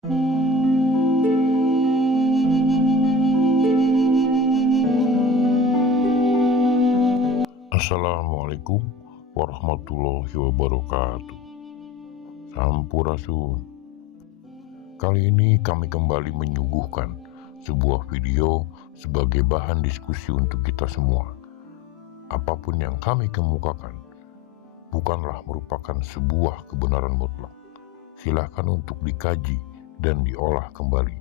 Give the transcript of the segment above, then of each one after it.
Assalamualaikum warahmatullahi wabarakatuh. Sampurasun. Kali ini kami kembali menyuguhkan sebuah video sebagai bahan diskusi untuk kita semua. Apapun yang kami kemukakan bukanlah merupakan sebuah kebenaran mutlak. Silakan untuk dikaji dan diolah kembali.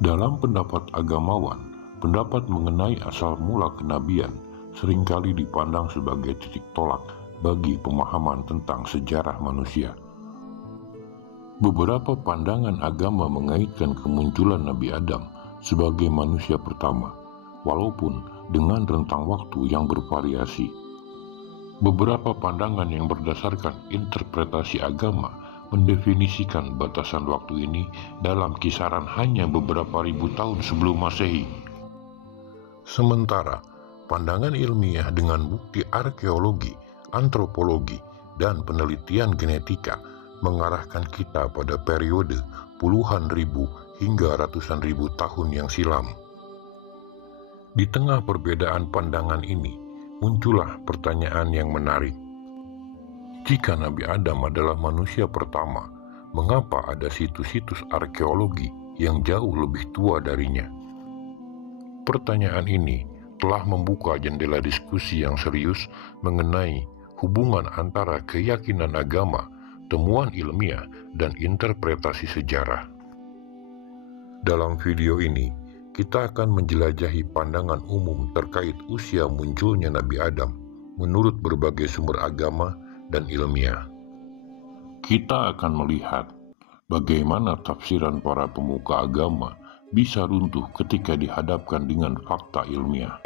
Dalam pendapat agamawan, pendapat mengenai asal mula kenabian seringkali dipandang sebagai titik tolak bagi pemahaman tentang sejarah manusia. Beberapa pandangan agama mengaitkan kemunculan Nabi Adam sebagai manusia pertama, walaupun dengan rentang waktu yang bervariasi. Beberapa pandangan yang berdasarkan interpretasi agama mendefinisikan batasan waktu ini dalam kisaran hanya beberapa ribu tahun sebelum Masehi. Sementara pandangan ilmiah dengan bukti arkeologi, antropologi, dan penelitian genetika mengarahkan kita pada periode puluhan ribu hingga ratusan ribu tahun yang silam. Di tengah perbedaan pandangan ini, muncullah pertanyaan yang menarik. Jika Nabi Adam adalah manusia pertama, mengapa ada situs-situs arkeologi yang jauh lebih tua darinya? Pertanyaan ini telah membuka jendela diskusi yang serius mengenai hubungan antara keyakinan agama, temuan ilmiah, dan interpretasi sejarah. Dalam video ini, kita akan menjelajahi pandangan umum terkait usia munculnya Nabi Adam menurut berbagai sumber agama dan ilmiah. Kita akan melihat bagaimana tafsiran para pemuka agama bisa runtuh ketika dihadapkan dengan fakta ilmiah.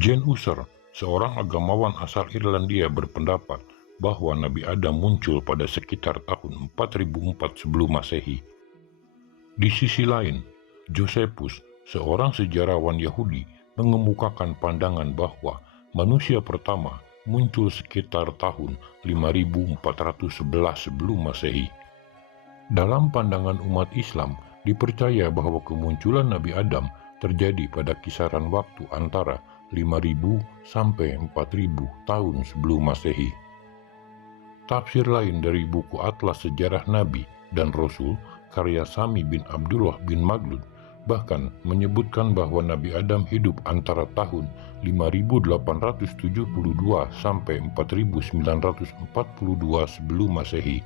Jan Husserl, seorang agamawan asal Irlandia, berpendapat bahwa Nabi Adam muncul pada sekitar tahun 4004 sebelum Masehi. Di sisi lain, Josephus, seorang sejarawan Yahudi, mengemukakan pandangan bahwa manusia pertama muncul sekitar tahun 5411 sebelum Masehi. Dalam pandangan umat Islam, dipercaya bahwa kemunculan Nabi Adam terjadi pada kisaran waktu antara 5000 sampai 4000 tahun sebelum Masehi. Tafsir lain dari buku Atlas Sejarah Nabi dan Rasul karya Sami bin Abdullah bin Maghlud bahkan menyebutkan bahwa Nabi Adam hidup antara tahun 5872 sampai 4942 sebelum Masehi.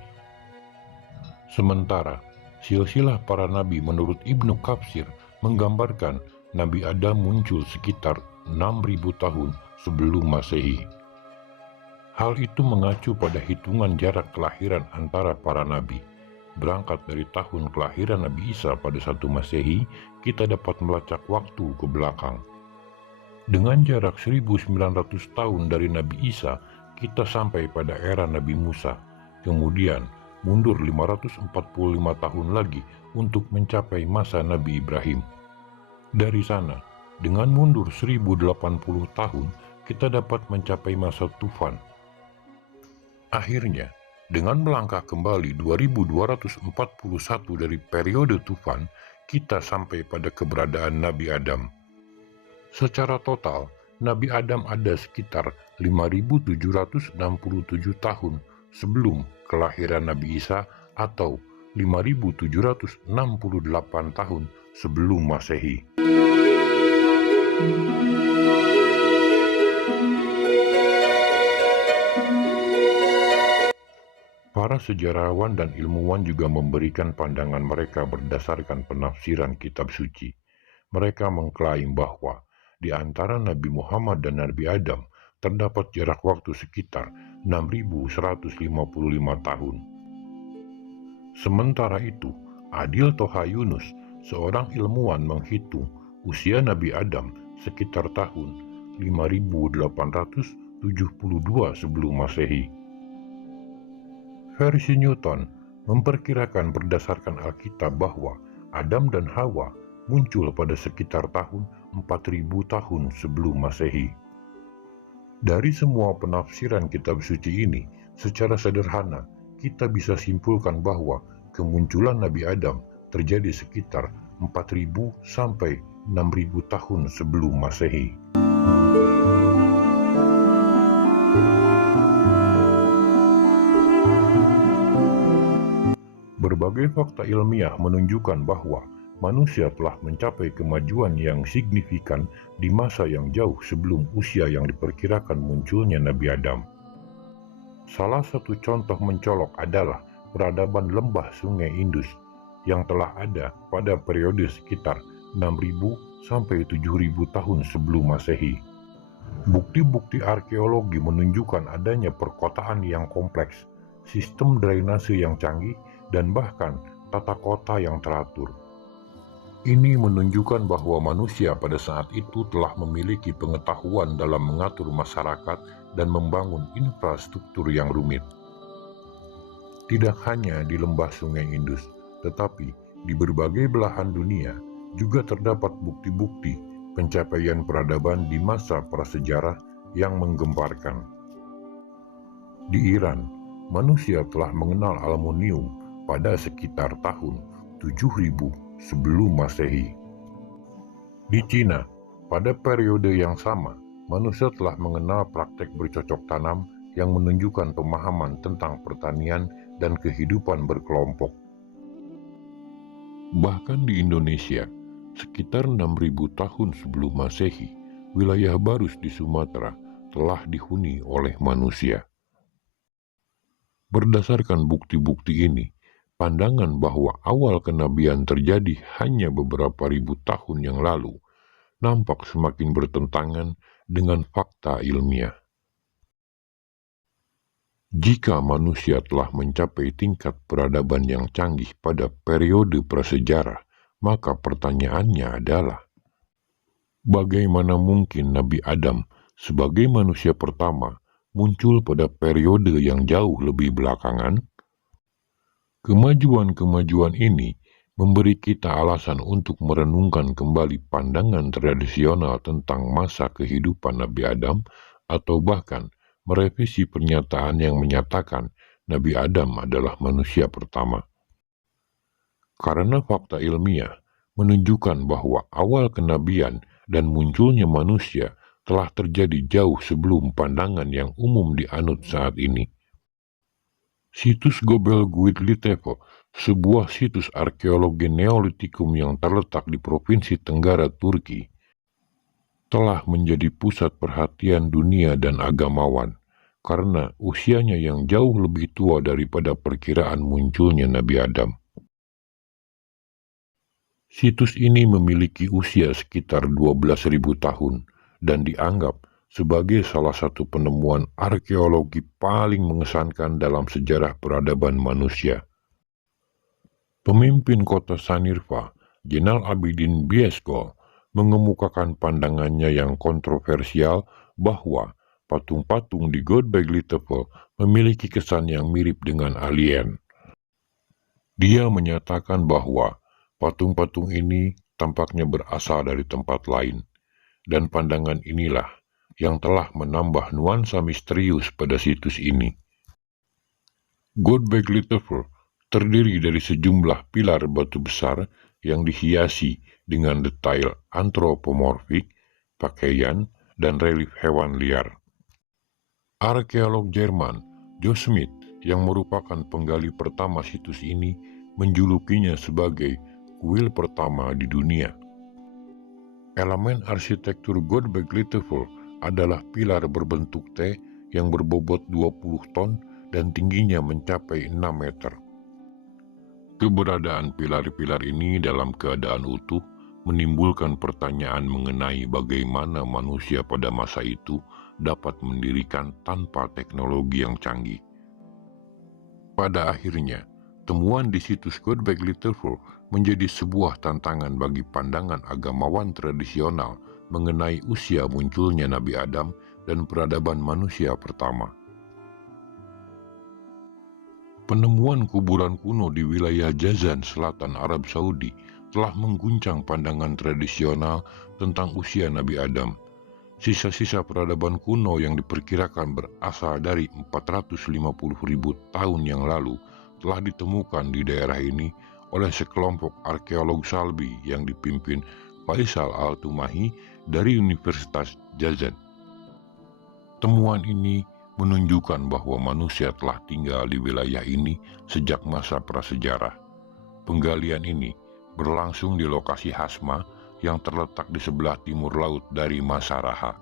Sementara silsilah para nabi menurut Ibnu Katsir menggambarkan Nabi Adam muncul sekitar 6000 tahun sebelum Masehi. Hal itu mengacu pada hitungan jarak kelahiran antara para nabi. Berangkat dari tahun kelahiran Nabi Isa pada 1 Masehi, kita dapat melacak waktu ke belakang. Dengan jarak 1900 tahun dari Nabi Isa, kita sampai pada era Nabi Musa. Kemudian mundur 545 tahun lagi untuk mencapai masa Nabi Ibrahim. Dari sana, dengan mundur 1080 tahun, kita dapat mencapai masa Tufan. Akhirnya, dengan melangkah kembali 2241 dari periode Tufan, kita sampai pada keberadaan Nabi Adam. Secara total, Nabi Adam ada sekitar 5767 tahun sebelum kelahiran Nabi Isa atau 5768 tahun sebelum Masehi. Para sejarawan dan ilmuwan juga memberikan pandangan mereka berdasarkan penafsiran kitab suci. Mereka mengklaim bahwa di antara Nabi Muhammad dan Nabi Adam terdapat jarak waktu sekitar 6155 tahun. Sementara itu, Adil Toha Yunus, seorang ilmuwan, menghitung usia Nabi Adam sekitar tahun 5872 sebelum Masehi. Versi Newton memperkirakan berdasarkan Alkitab bahwa Adam dan Hawa muncul pada sekitar tahun 4000 tahun sebelum Masehi. Dari semua penafsiran kitab suci ini, secara sederhana kita bisa simpulkan bahwa kemunculan Nabi Adam terjadi sekitar 4000 sampai 6000 tahun sebelum Masehi. Berbagai fakta ilmiah menunjukkan bahwa manusia telah mencapai kemajuan yang signifikan di masa yang jauh sebelum usia yang diperkirakan munculnya Nabi Adam. Salah satu contoh mencolok adalah peradaban lembah Sungai Indus yang telah ada pada periode sekitar 6000 sampai 7000 tahun sebelum Masehi. Bukti-bukti arkeologi menunjukkan adanya perkotaan yang kompleks, sistem drainase yang canggih, dan bahkan tata kota yang teratur. Ini menunjukkan bahwa manusia pada saat itu telah memiliki pengetahuan dalam mengatur masyarakat dan membangun infrastruktur yang rumit. Tidak hanya di lembah Sungai Indus, tetapi di berbagai belahan dunia juga terdapat bukti-bukti pencapaian peradaban di masa prasejarah yang menggemparkan. Di Iran, manusia telah mengenal aluminium pada sekitar tahun 7000 sebelum Masehi. Di Cina, pada periode yang sama, manusia telah mengenal praktek bercocok tanam yang menunjukkan pemahaman tentang pertanian dan kehidupan berkelompok. Bahkan di Indonesia, sekitar 6000 tahun sebelum Masehi, wilayah Barus di Sumatera telah dihuni oleh manusia. Berdasarkan bukti-bukti ini, pandangan bahwa awal kenabian terjadi hanya beberapa ribu tahun yang lalu nampak semakin bertentangan dengan fakta ilmiah. Jika manusia telah mencapai tingkat peradaban yang canggih pada periode prasejarah, maka pertanyaannya adalah, bagaimana mungkin Nabi Adam sebagai manusia pertama muncul pada periode yang jauh lebih belakangan? Kemajuan-kemajuan ini memberi kita alasan untuk merenungkan kembali pandangan tradisional tentang masa kehidupan Nabi Adam, atau bahkan merevisi pernyataan yang menyatakan Nabi Adam adalah manusia pertama. Karena fakta ilmiah menunjukkan bahwa awal kenabian dan munculnya manusia telah terjadi jauh sebelum pandangan yang umum dianut saat ini. Situs Göbel Guide Litevo, sebuah situs arkeologi Neolitikum yang terletak di Provinsi Tenggara Turki, telah menjadi pusat perhatian dunia dan agamawan karena usianya yang jauh lebih tua daripada perkiraan munculnya Nabi Adam. Situs ini memiliki usia sekitar 12.000 tahun dan dianggap sebagai salah satu penemuan arkeologi paling mengesankan dalam sejarah peradaban manusia. Pemimpin kota Sanirfa, Jenal Abidin Bieskol, mengemukakan pandangannya yang kontroversial bahwa patung-patung di Göbekli Litevo memiliki kesan yang mirip dengan alien. Dia menyatakan bahwa patung-patung ini tampaknya berasal dari tempat lain, dan pandangan inilah yang telah menambah nuansa misterius pada situs ini. Göbekli Litevo terdiri dari sejumlah pilar batu besar yang dihiasi dengan detail antropomorfik, pakaian, dan relief hewan liar. Arkeolog Jerman, Joe Smith, yang merupakan penggali pertama situs ini, menjulukinya sebagai kuil pertama di dunia. Elemen arsitektur Göbekli Litevo adalah pilar berbentuk T yang berbobot 20 ton dan tingginya mencapai 6 meter. Keberadaan pilar-pilar ini dalam keadaan utuh menimbulkan pertanyaan mengenai bagaimana manusia pada masa itu dapat mendirikan tanpa teknologi yang canggih. Pada akhirnya, temuan di situs Göbekli Litevo menjadi sebuah tantangan bagi pandangan agamawan tradisional mengenai usia munculnya Nabi Adam dan peradaban manusia pertama. Penemuan kuburan kuno di wilayah Jazan, selatan Arab Saudi, telah mengguncang pandangan tradisional tentang usia Nabi Adam. Sisa-sisa peradaban kuno yang diperkirakan berasal dari 450.000 tahun yang lalu telah ditemukan di daerah ini oleh sekelompok arkeolog Salbi yang dipimpin Faisal Al-Tumahi dari Universitas Jazan. Temuan ini menunjukkan bahwa manusia telah tinggal di wilayah ini sejak masa prasejarah. Penggalian ini berlangsung di lokasi Hasma yang terletak di sebelah timur laut dari Masaraha.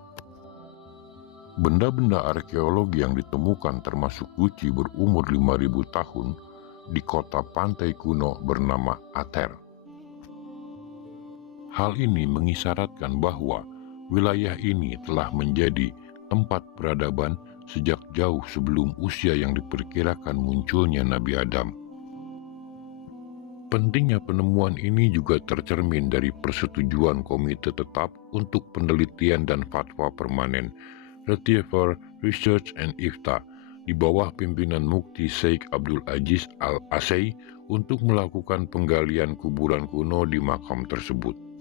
Benda-benda arkeologi yang ditemukan termasuk guci berumur 5.000 tahun di kota pantai kuno bernama Ater. Hal ini mengisyaratkan bahwa wilayah ini telah menjadi tempat peradaban sejak jauh sebelum usia yang diperkirakan munculnya Nabi Adam. Pentingnya penemuan ini juga tercermin dari persetujuan Komite Tetap untuk Penelitian dan Fatwa Permanen Retiever Research and Ifta di bawah pimpinan Mufti Sheikh Abdul Aziz Al-Asai untuk melakukan penggalian kuburan kuno di makam tersebut.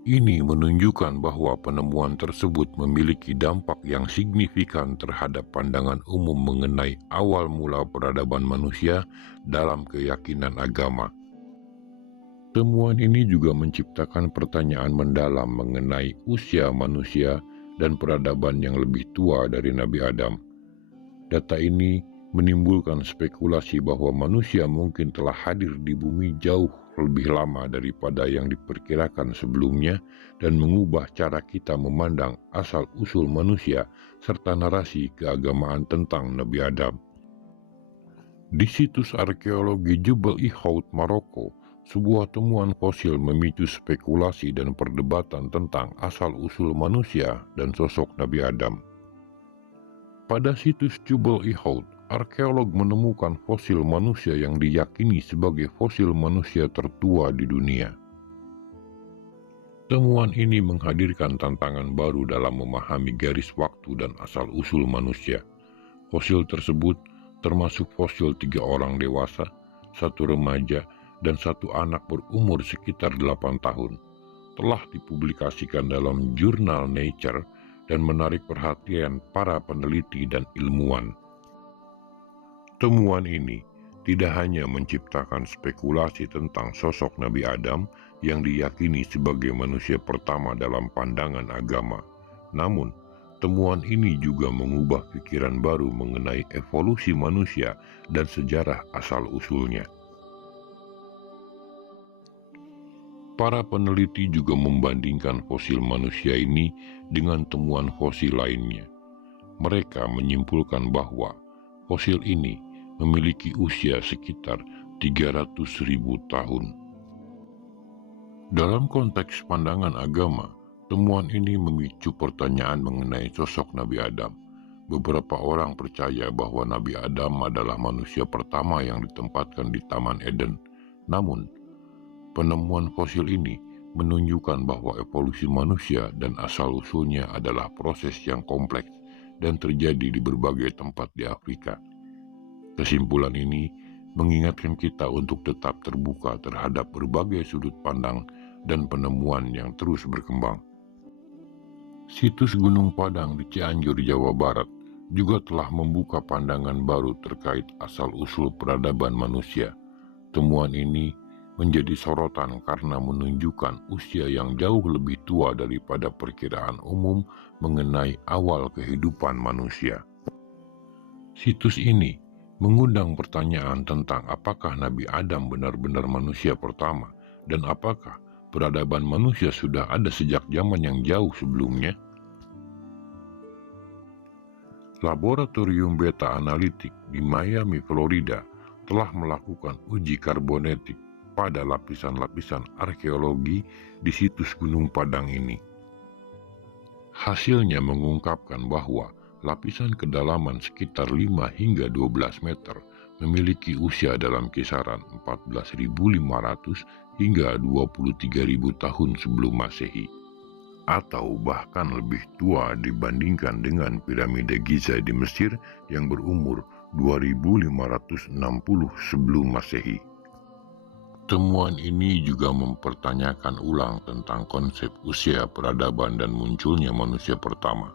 Ini menunjukkan bahwa penemuan tersebut memiliki dampak yang signifikan terhadap pandangan umum mengenai awal mula peradaban manusia dalam keyakinan agama. Temuan ini juga menciptakan pertanyaan mendalam mengenai usia manusia dan peradaban yang lebih tua dari Nabi Adam. Data ini menimbulkan spekulasi bahwa manusia mungkin telah hadir di bumi jauh lebih lama daripada yang diperkirakan sebelumnya dan mengubah cara kita memandang asal-usul manusia serta narasi keagamaan tentang Nabi Adam. Di situs arkeologi Jebel Ihout, Maroko, sebuah temuan fosil memicu spekulasi dan perdebatan tentang asal-usul manusia dan sosok Nabi Adam. Pada situs Jebel Ihout, arkeolog menemukan fosil manusia yang diyakini sebagai fosil manusia tertua di dunia. Temuan ini menghadirkan tantangan baru dalam memahami garis waktu dan asal-usul manusia. Fosil tersebut termasuk fosil 3 orang dewasa, 1 remaja, dan 1 anak berumur sekitar 8 tahun. Telah dipublikasikan dalam jurnal Nature dan menarik perhatian para peneliti dan ilmuwan. Temuan ini tidak hanya menciptakan spekulasi tentang sosok Nabi Adam yang diyakini sebagai manusia pertama dalam pandangan agama, namun temuan ini juga mengubah pikiran baru mengenai evolusi manusia dan sejarah asal-usulnya. Para peneliti juga membandingkan fosil manusia ini dengan temuan fosil lainnya. Mereka menyimpulkan bahwa fosil ini memiliki usia sekitar 300.000 tahun. Dalam konteks pandangan agama, temuan ini memicu pertanyaan mengenai sosok Nabi Adam. Beberapa orang percaya bahwa Nabi Adam adalah manusia pertama yang ditempatkan di Taman Eden. Namun, penemuan fosil ini menunjukkan bahwa evolusi manusia dan asal-usulnya adalah proses yang kompleks dan terjadi di berbagai tempat di Afrika. Kesimpulan ini mengingatkan kita untuk tetap terbuka terhadap berbagai sudut pandang dan penemuan yang terus berkembang. Situs Gunung Padang di Cianjur, Jawa Barat juga telah membuka pandangan baru terkait asal-usul peradaban manusia. Temuan ini menjadi sorotan karena menunjukkan usia yang jauh lebih tua daripada perkiraan umum mengenai awal kehidupan manusia. Situs ini mengundang pertanyaan tentang apakah Nabi Adam benar-benar manusia pertama dan apakah peradaban manusia sudah ada sejak zaman yang jauh sebelumnya. Laboratorium Beta Analitik di Miami, Florida telah melakukan uji karbonetik pada lapisan-lapisan arkeologi di situs Gunung Padang ini. Hasilnya mengungkapkan bahwa lapisan kedalaman sekitar 5 hingga 12 meter memiliki usia dalam kisaran 14.500 hingga 23.000 tahun sebelum Masehi. atau bahkan lebih tua dibandingkan dengan piramida Giza di Mesir yang berumur 2560 sebelum Masehi. Temuan ini juga mempertanyakan ulang tentang konsep usia peradaban dan munculnya manusia pertama.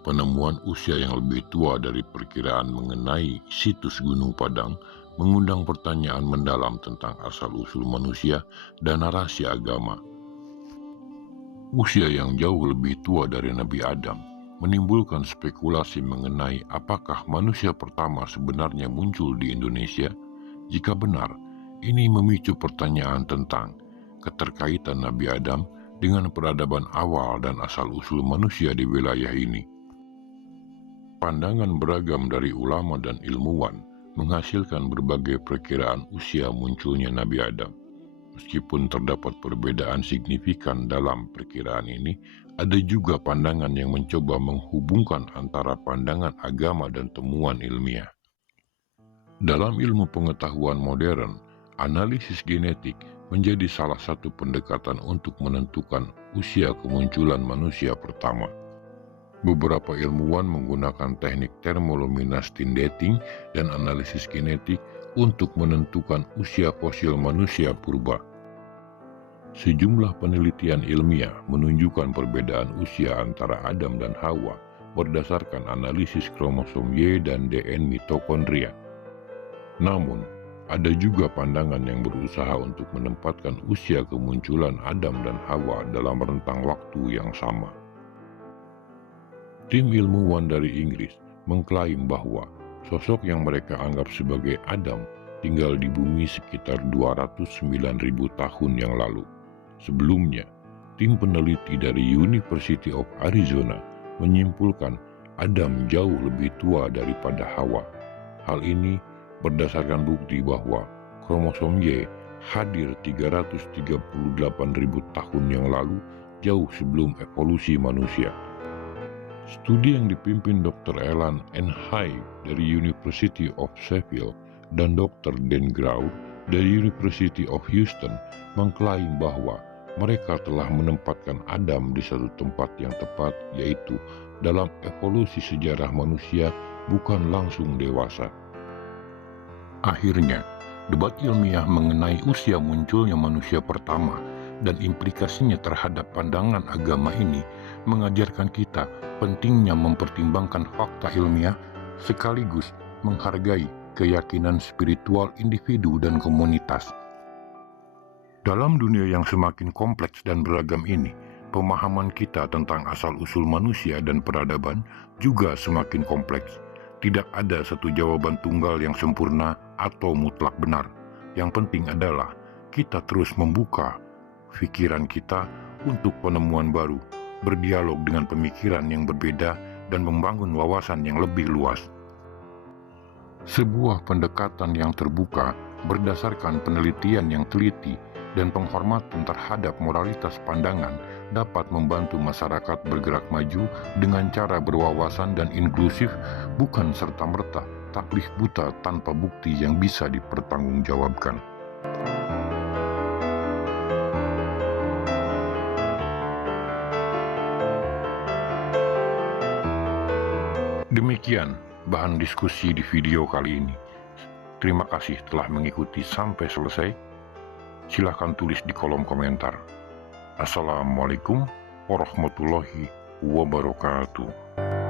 Penemuan usia yang lebih tua dari perkiraan mengenai situs Gunung Padang mengundang pertanyaan mendalam tentang asal-usul manusia dan narasi agama. Usia yang jauh lebih tua dari Nabi Adam menimbulkan spekulasi mengenai apakah manusia pertama sebenarnya muncul di Indonesia. Jika benar, ini memicu pertanyaan tentang keterkaitan Nabi Adam dengan peradaban awal dan asal-usul manusia di wilayah ini. Pandangan beragam dari ulama dan ilmuwan menghasilkan berbagai perkiraan usia munculnya Nabi Adam. Meskipun terdapat perbedaan signifikan dalam perkiraan ini, ada juga pandangan yang mencoba menghubungkan antara pandangan agama dan temuan ilmiah. Dalam ilmu pengetahuan modern, analisis genetik menjadi salah satu pendekatan untuk menentukan usia kemunculan manusia pertama. Beberapa ilmuwan menggunakan teknik thermoluminescent dating dan analisis genetik untuk menentukan usia fosil manusia purba. Sejumlah penelitian ilmiah menunjukkan perbedaan usia antara Adam dan Hawa berdasarkan analisis kromosom Y dan DNA mitokondria. Namun, ada juga pandangan yang berusaha untuk menempatkan usia kemunculan Adam dan Hawa dalam rentang waktu yang sama. Tim ilmuwan dari Inggris mengklaim bahwa sosok yang mereka anggap sebagai Adam tinggal di bumi sekitar 209.000 tahun yang lalu. Sebelumnya, tim peneliti dari University of Arizona menyimpulkan Adam jauh lebih tua daripada Hawa. Hal ini berdasarkan bukti bahwa kromosom Y hadir 338.000 tahun yang lalu, jauh sebelum evolusi manusia. Studi yang dipimpin Dr. Alan N. Hay dari University of Sheffield dan Dr. Dan Grau dari University of Houston mengklaim bahwa mereka telah menempatkan Adam di satu tempat yang tepat, yaitu dalam evolusi sejarah manusia, bukan langsung dewasa. Akhirnya, debat ilmiah mengenai usia munculnya manusia pertama dan implikasinya terhadap pandangan agama ini mengajarkan kita pentingnya mempertimbangkan fakta ilmiah sekaligus menghargai keyakinan spiritual individu dan komunitas. Dalam dunia yang semakin kompleks dan beragam ini, pemahaman kita tentang asal-usul manusia dan peradaban juga semakin kompleks. Tidak ada satu jawaban tunggal yang sempurna atau mutlak benar. Yang penting adalah kita terus membuka pikiran kita untuk penemuan baru, berdialog dengan pemikiran yang berbeda, dan membangun wawasan yang lebih luas. Sebuah pendekatan yang terbuka berdasarkan penelitian yang teliti dan penghormatan terhadap moralitas pandangan dapat membantu masyarakat bergerak maju dengan cara berwawasan dan inklusif, bukan serta-merta taklif buta tanpa bukti yang bisa dipertanggungjawabkan. Demikian bahan diskusi di video kali ini. Terima kasih telah mengikuti sampai selesai. Silahkan tulis di kolom komentar. Assalamualaikum warahmatullahi wabarakatuh.